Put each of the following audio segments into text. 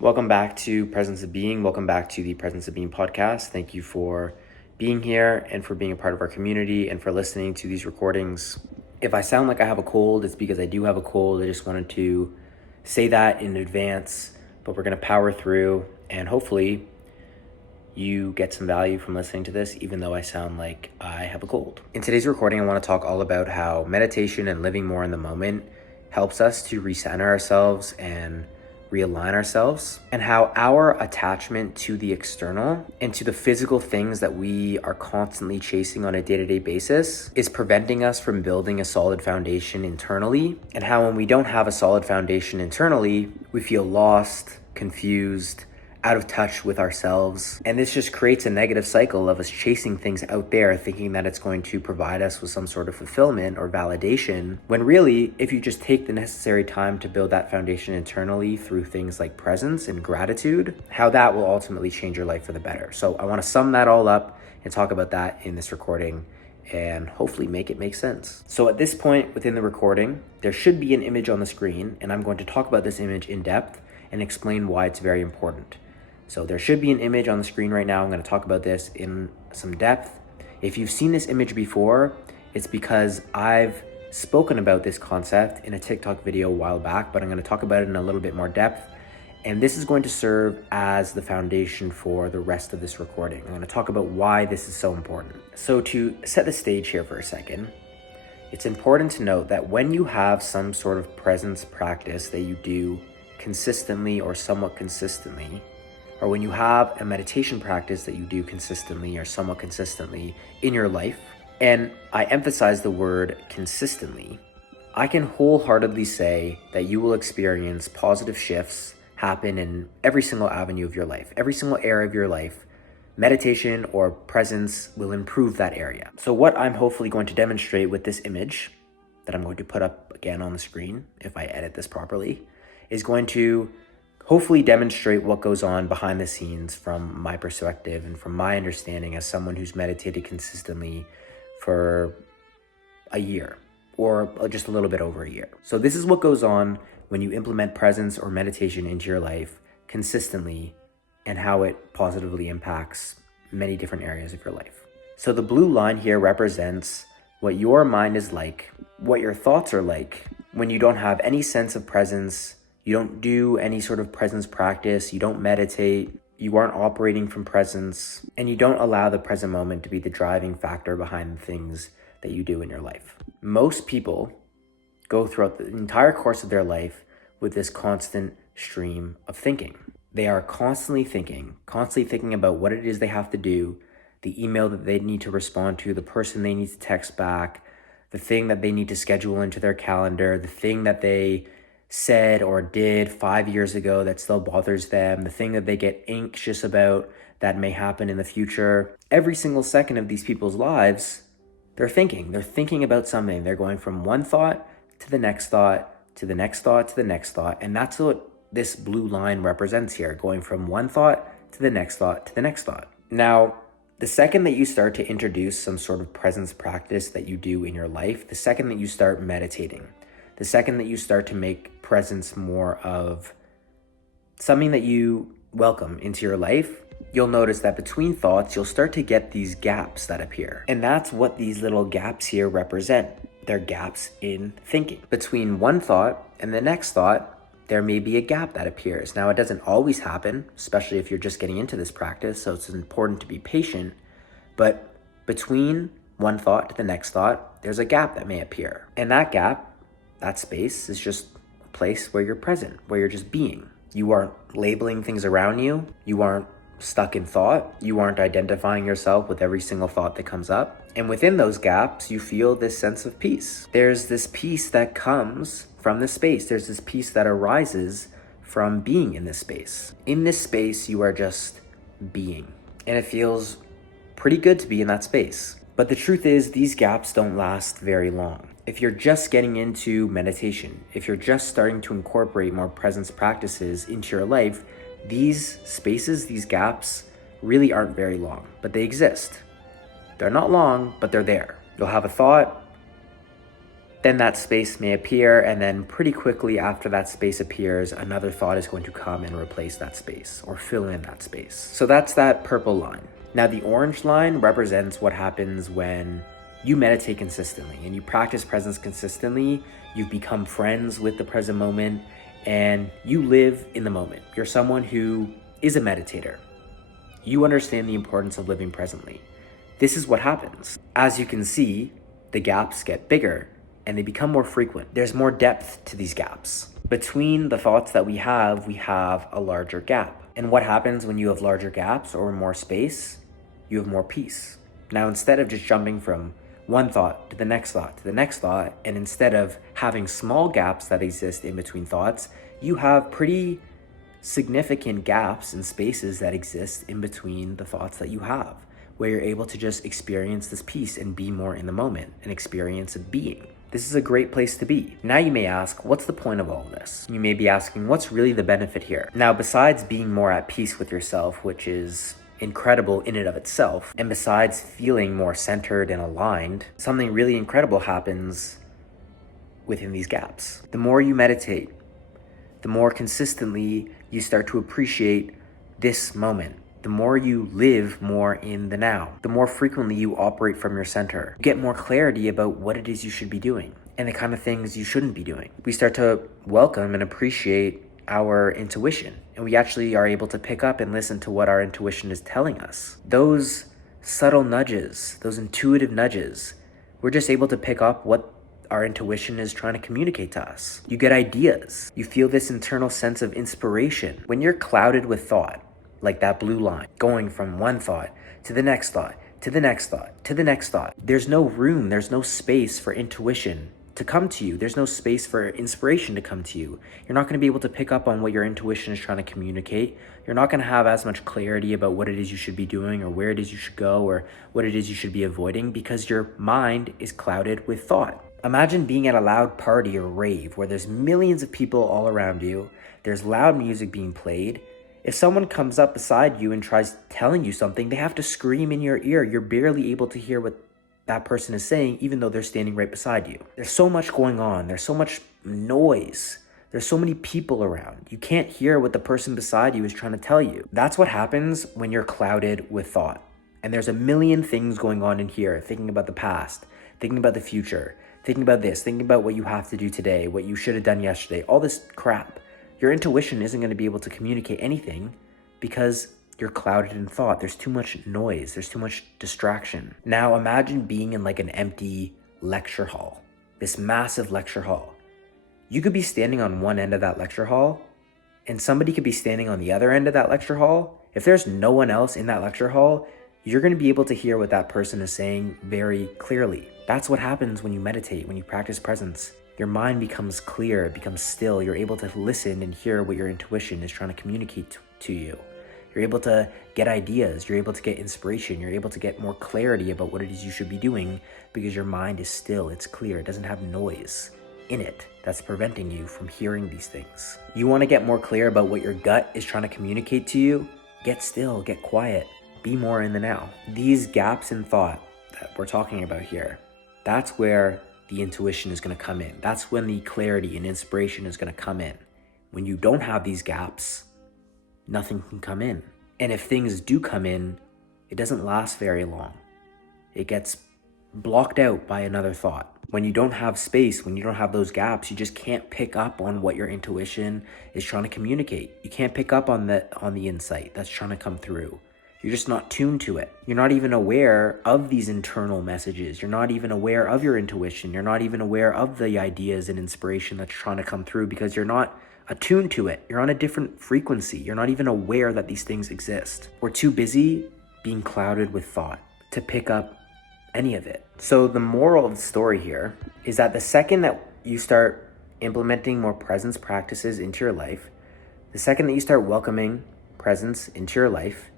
Welcome back to Presence of Being. Welcome back to the Presence of Being podcast. Thank you for being here and for being a part of our community and for listening to these recordings. If I sound like I have a cold, it's because I do have a cold. I just wanted to say that in advance, but we're going to power through and hopefully you get some value from listening to this, even though I sound like I have a cold. In today's recording, I want to talk all about how meditation and living more in the moment helps us to recenter ourselves and realign ourselves, and how our attachment to the external and to the physical things that we are constantly chasing on a day-to-day basis is preventing us from building a solid foundation internally, and how when we don't have a solid foundation internally, we feel lost, confused, out of touch with ourselves. And this just creates a negative cycle of us chasing things out there, thinking that it's going to provide us with some sort of fulfillment or validation, when really, if you just take the necessary time to build that foundation internally through things like presence and gratitude, how that will ultimately change your life for the better. So I want to sum that all up and talk about that in this recording and hopefully make it make sense. So at this point within the recording, there should be an image on the screen, and I'm going to talk about this image in depth and explain why it's very important. So there should be an image on the screen right now. I'm going to talk about this in some depth. If you've seen this image before, it's because I've spoken about this concept in a TikTok video a while back, but I'm going to talk about it in a little bit more depth. And this is going to serve as the foundation for the rest of this recording. I'm going to talk about why this is so important. So to set the stage here for a second, it's important to note that when you have some sort of presence practice that you do consistently or somewhat consistently, or when you have a meditation practice that you do consistently or somewhat consistently in your life, and I emphasize the word consistently, I can wholeheartedly say that you will experience positive shifts happen in every single avenue of your life, every single area of your life. Meditation or presence will improve that area. So what I'm hopefully going to demonstrate with this image that I'm going to put up again on the screen, if I edit this properly, is going to hopefully demonstrate what goes on behind the scenes from my perspective and from my understanding as someone who's meditated consistently for a year or just a little bit over a year. So this is what goes on when you implement presence or meditation into your life consistently and how it positively impacts many different areas of your life. So the blue line here represents what your mind is like, what your thoughts are like when you don't have any sense of presence. You don't do any sort of presence practice, you don't meditate, you aren't operating from presence, and you don't allow the present moment to be the driving factor behind the things that you do in your life. Most people go throughout the entire course of their life with this constant stream of thinking. They are constantly thinking about what it is they have to do, the email that they need to respond to, the person they need to text back, the thing that they need to schedule into their calendar, the thing that they said or did 5 years ago that still bothers them, the thing that they get anxious about that may happen in the future. Every single second of these people's lives, they're thinking about something. They're going from one thought to the next thought, to the next thought, to the next thought. And that's what this blue line represents here, going from one thought to the next thought, to the next thought. Now, the second that you start to introduce some sort of presence practice that you do in your life, the second that you start meditating, the second that you start to make presence more of something that you welcome into your life, you'll notice that between thoughts, you'll start to get these gaps that appear. And that's what these little gaps here represent. They're gaps in thinking. Between one thought and the next thought, there may be a gap that appears. Now, it doesn't always happen, especially if you're just getting into this practice, so it's important to be patient. But between one thought to the next thought, there's a gap that may appear. And that gap, that space, is just a place where you're present, where you're just being. You aren't labeling things around you. You aren't stuck in thought. You aren't identifying yourself with every single thought that comes up. And within those gaps, you feel this sense of peace. There's this peace that comes from this space. There's this peace that arises from being in this space. In this space, you are just being. And it feels pretty good to be in that space. But the truth is, these gaps don't last very long. If you're just getting into meditation, if you're just starting to incorporate more presence practices into your life, these spaces, these gaps, really aren't very long, but they exist. They're not long, but they're there. You'll have a thought, Then that space may appear, and then pretty quickly after that space appears, another thought is going to come and replace that space or fill in that space. So that's that purple line. Now the orange line represents what happens when you meditate consistently and you practice presence consistently. You've become friends with the present moment and you live in the moment. You're someone who is a meditator. You understand the importance of living presently. This is what happens. As you can see, the gaps get bigger and they become more frequent. There's more depth to these gaps. Between the thoughts that we have a larger gap. And what happens when you have larger gaps or more space? You have more peace. Now, instead of just jumping from one thought to the next thought to the next thought, and instead of having small gaps that exist in between thoughts, you have pretty significant gaps and spaces that exist in between the thoughts that you have, where you're able to just experience this peace and be more in the moment, an experience of being. This is a great place to be. Now you may ask, what's the point of all of this? You may be asking, what's really the benefit here? Now, besides being more at peace with yourself, which is incredible in and of itself, and besides feeling more centered and aligned, something really incredible happens within these gaps. The more you meditate, the more consistently you start to appreciate this moment. The more you live more in the now, the more frequently you operate from your center. You get more clarity about what it is you should be doing and the kind of things you shouldn't be doing. We start to welcome and appreciate our intuition, and we actually are able to pick up and listen to what our intuition is telling us. Those subtle nudges, those intuitive nudges, we're just able to pick up what our intuition is trying to communicate to us. You get ideas. You feel this internal sense of inspiration. When you're clouded with thought, like that blue line, going from one thought to the next thought, to the next thought, to the next thought, there's no room, there's no space for intuition to come to you. There's no space for inspiration to come to you. You're not going to be able to pick up on what your intuition is trying to communicate. You're not going to have as much clarity about what it is you should be doing or where it is you should go or what it is you should be avoiding because your mind is clouded with thought. Imagine being at a loud party or rave where there's millions of people all around you. There's loud music being played. If someone comes up beside you and tries telling you something, they have to scream in your ear. You're barely able to hear what that person is saying, even though they're standing right beside you. There's so much going on. There's so much noise. There's so many people around. You can't hear what the person beside you is trying to tell you. That's what happens when you're clouded with thought. And there's a million things going on in here, thinking about the past, thinking about the future, thinking about this, thinking about what you have to do today, what you should have done yesterday, all this crap. Your intuition isn't going to be able to communicate anything because you're clouded in thought. There's too much noise. There's too much distraction. Now imagine being in like an empty lecture hall, this massive lecture hall. You could be standing on one end of that lecture hall and somebody could be standing on the other end of that lecture hall. If there's no one else in that lecture hall, you're going to be able to hear what that person is saying very clearly. That's what happens when you meditate, when you practice presence. Your mind becomes clear, it becomes still. You're able to listen and hear what your intuition is trying to communicate to you. You're able to get ideas, you're able to get inspiration, you're able to get more clarity about what it is you should be doing because your mind is still, it's clear, it doesn't have noise in it that's preventing you from hearing these things. You want to get more clear about what your gut is trying to communicate to you? Get still, get quiet, be more in the now. These gaps in thought that we're talking about here, that's where the intuition is going to come in. That's when the clarity and inspiration is going to come in. When you don't have these gaps, nothing can come in. And if things do come in, it doesn't last very long. It gets blocked out by another thought. When you don't have space, when you don't have those gaps, you just can't pick up on what your intuition is trying to communicate. You can't pick up on the insight that's trying to come through. You're just not tuned to it. You're not even aware of these internal messages. You're not even aware of your intuition. You're not even aware of the ideas and inspiration that's trying to come through because you're not attuned to it. You're on a different frequency. You're not even aware that these things exist. We're too busy being clouded with thought to pick up any of it. So the moral of the story here is that the second that you start implementing more presence practices into your life, the second that you start welcoming presence into your life,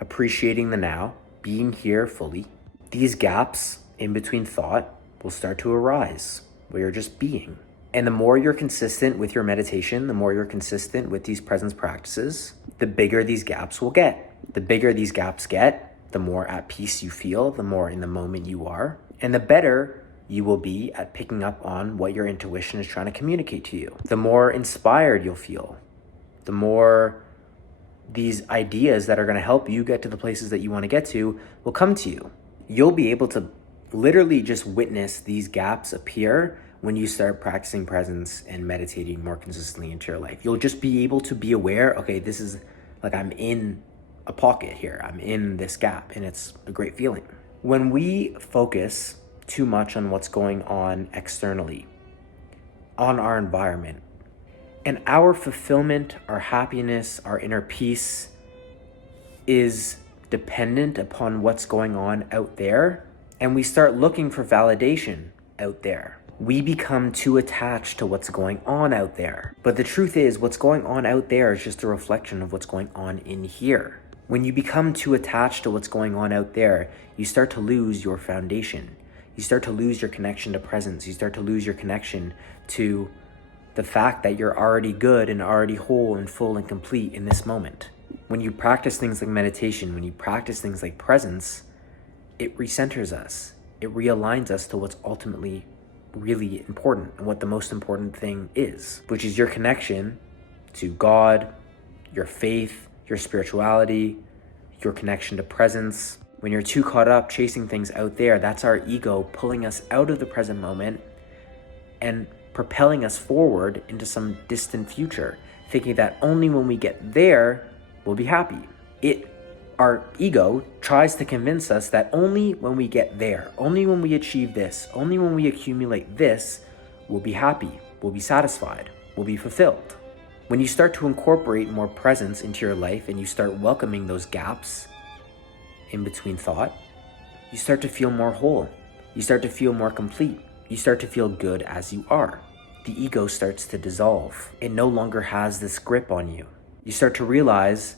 appreciating the now, being here fully, these gaps in between thought will start to arise where you're just being. And the more you're consistent with your meditation, the more you're consistent with these presence practices, the bigger these gaps will get. The bigger these gaps get, the more at peace you feel, the more in the moment you are, and the better you will be at picking up on what your intuition is trying to communicate to you. The more inspired you'll feel, the more these ideas that are going to help you get to the places that you want to get to will come to you. You'll be able to literally just witness these gaps appear when you start practicing presence and meditating more consistently into your life. You'll just be able to be aware, okay, this is like I'm in a pocket here. I'm in this gap, and it's a great feeling. When we focus too much on what's going on externally, on our environment, and our fulfillment, our happiness, our inner peace is dependent upon what's going on out there, and we start looking for validation out there, we become too attached to what's going on out there. But the truth is, what's going on out there is just a reflection of what's going on in here. When you become too attached to what's going on out there, you start to lose your foundation. You start to lose your connection to presence. You start to lose your connection to the fact that you're already good and already whole and full and complete in this moment. When you practice things like meditation, when you practice things like presence, it recenters us. It realigns us to what's ultimately really important and what the most important thing is, which is your connection to God, your faith, your spirituality, your connection to presence. When you're too caught up chasing things out there, that's our ego pulling us out of the present moment and propelling us forward into some distant future, thinking that only when we get there, we'll be happy. Our ego tries to convince us that only when we get there, only when we achieve this, only when we accumulate this, we'll be happy, we'll be satisfied, we'll be fulfilled. When you start to incorporate more presence into your life and you start welcoming those gaps in between thought, you start to feel more whole. You start to feel more complete. You start to feel good as you are. The ego starts to dissolve. It no longer has this grip on you. You start to realize,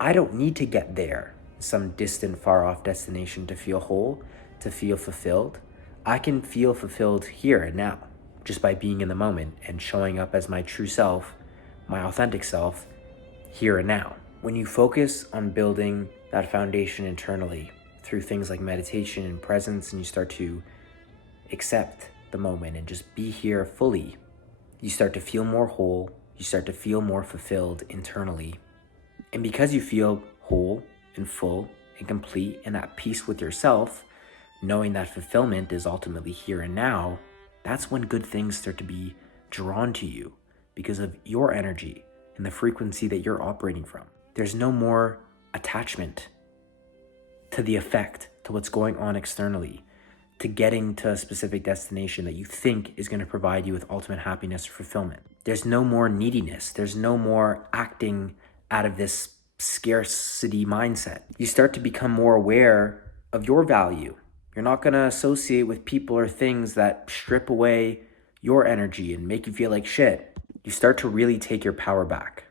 I don't need to get there, some distant, far-off destination to feel whole, to feel fulfilled. I can feel fulfilled here and now, just by being in the moment and showing up as my true self, my authentic self, here and now. When you focus on building that foundation internally through things like meditation and presence, and you start to accept the moment and just be here fully, you start to feel more whole, you start to feel more fulfilled internally. And because you feel whole and full and complete and at peace with yourself, knowing that fulfillment is ultimately here and now, that's when good things start to be drawn to you because of your energy and the frequency that you're operating from. There's no more attachment to the effect, to what's going on externally, to getting to a specific destination that you think is going to provide you with ultimate happiness or fulfillment. There's no more neediness. There's no more acting out of this scarcity mindset. You start to become more aware of your value. You're not going to associate with people or things that strip away your energy and make you feel like shit. You start to really take your power back.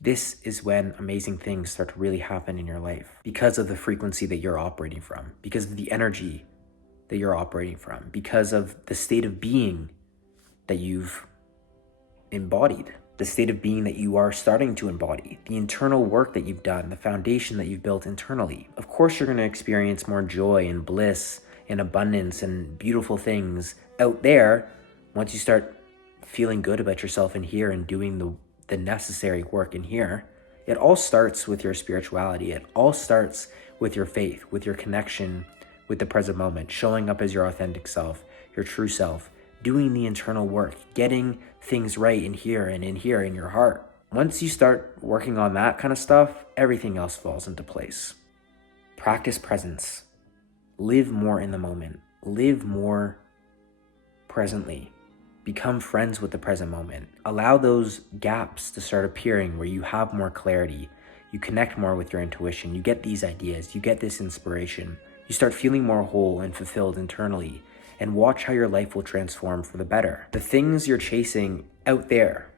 This is when amazing things start to really happen in your life because of the frequency that you're operating from, because of the energy that you're operating from, because of the state of being that you've embodied, the state of being that you are starting to embody, the internal work that you've done, the foundation that you've built internally. Of course, you're going to experience more joy and bliss and abundance and beautiful things out there once you start feeling good about yourself in here and doing the necessary work in here. It all starts with your spirituality. It all starts with your faith, with your connection with the present moment, showing up as your authentic self, your true self, doing the internal work, getting things right in here and in here in your heart. Once you start working on that kind of stuff, everything else falls into place. Practice presence. Live more in the moment. Live more presently. Become friends with the present moment. Allow those gaps to start appearing where you have more clarity. You connect more with your intuition. You get these ideas. You get this inspiration. You start feeling more whole and fulfilled internally, and watch how your life will transform for the better. The things you're chasing out there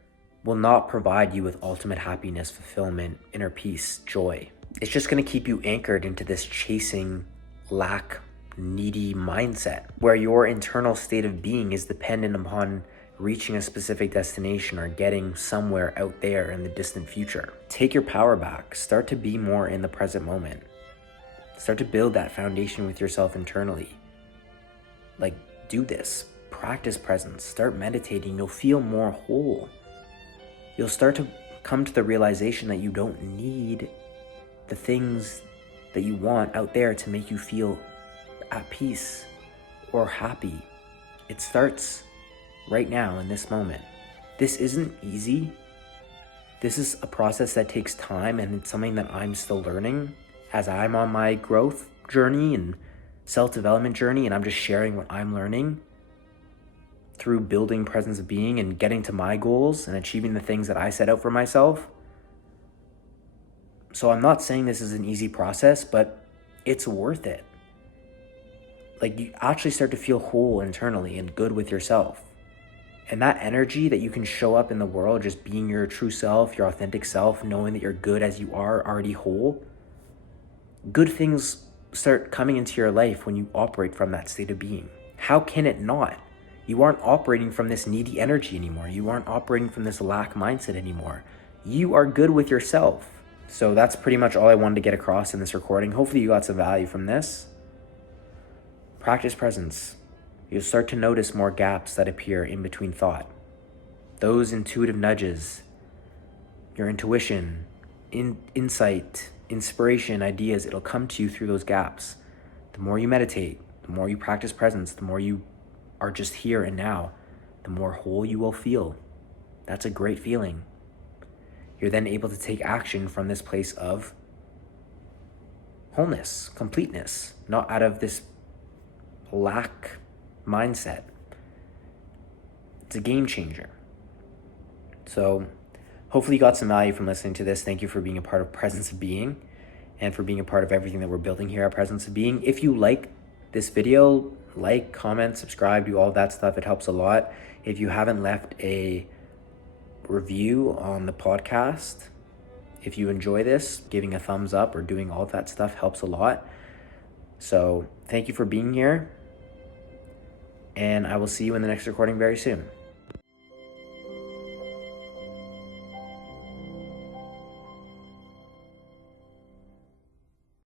will not provide you with ultimate happiness, fulfillment, inner peace, joy. It's just going to keep you anchored into this chasing, lack, needy mindset where your internal state of being is dependent upon reaching a specific destination or getting somewhere out there in the distant future. Take your power back. Start to be more in the present moment. Start to build that foundation with yourself internally. Like, do this. Practice presence. Start meditating. You'll feel more whole. You'll start to come to the realization that you don't need the things that you want out there to make you feel at peace or happy. It starts right now in this moment. This isn't easy. This is a process that takes time, and it's something that I'm still learning as I'm on my growth journey and self-development journey, and I'm just sharing what I'm learning through building presence of being and getting to my goals and achieving the things that I set out for myself. So I'm not saying this is an easy process, but it's worth it. Like, you actually start to feel whole internally and good with yourself. And that energy that you can show up in the world, just being your true self, your authentic self, knowing that you're good as you are, already whole, good things start coming into your life when you operate from that state of being. How can it not? You aren't operating from this needy energy anymore. You aren't operating from this lack mindset anymore. You are good with yourself. So that's pretty much all I wanted to get across in this recording. Hopefully you got some value from this. Practice presence. You'll start to notice more gaps that appear in between thought. Those intuitive nudges, your intuition, insight, inspiration, ideas, it'll come to you through those gaps. The more you meditate, the more you practice presence, the more you are just here and now, the more whole you will feel. That's a great feeling. You're then able to take action from this place of wholeness, completeness, not out of this lack mindset. It's a game changer. So hopefully you got some value from listening to this. Thank you for being a part of Presence of Being and for being a part of everything that we're building here at Presence of Being. If you like this video, like, comment, subscribe, do all that stuff. It helps a lot. If you haven't left a review on the podcast, if you enjoy this, giving a thumbs up or doing all that stuff helps a lot. So thank you for being here, and I will see you in the next recording very soon.